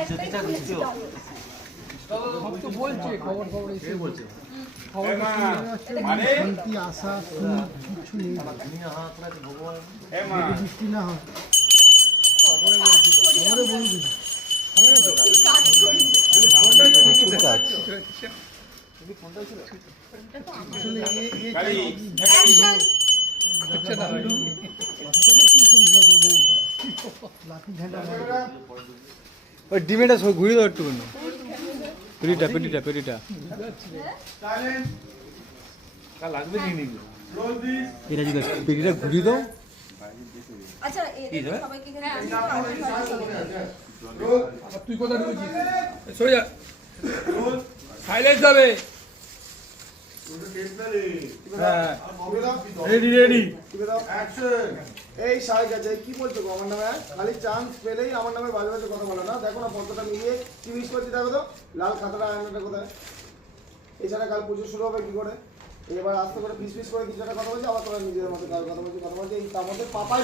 একটাই খুলেছি সব তো বলছে খবর খবর এসে বলছে খবর মানে শান্তি আশা সুখ কিছু নেই যদি বৃষ্টি না হয় খবরে বলবি কাজ করি আসলে এ- এ গাড়ি অ্যাকশন হচ্ছে না লাঠি ঝাঁটা মারে। ওই ডিমেটা সব ঘুরিয়ে দাও একটু পেটিটা পেটিটা পেটিটা এটা যদি পেটিটা ঘুরিয়ে দাও আচ্ছা তুই কোথায় ঢুকেছিস সরে যা সাইলেন্স হবে এই সাহেব গেছে কি বলছো আমার নামে? খালি চান্স পেলেই আমার নামে বাজে বাজে কথা বলে না? দেখো না পত্রটা মিলিয়ে কি মিস করছি দেখো তো। লাল খাতাটা কোথায়? এছাড়া কাল পুজো শুরু হবে কি করে? এবার আস্তে করে ফিস ফিস করে কিছু একটা কথা বলছি, আবার তোরা নিজেদের মতো কাল কথা বলছি কথা বলছি। তার মধ্যে পাপাই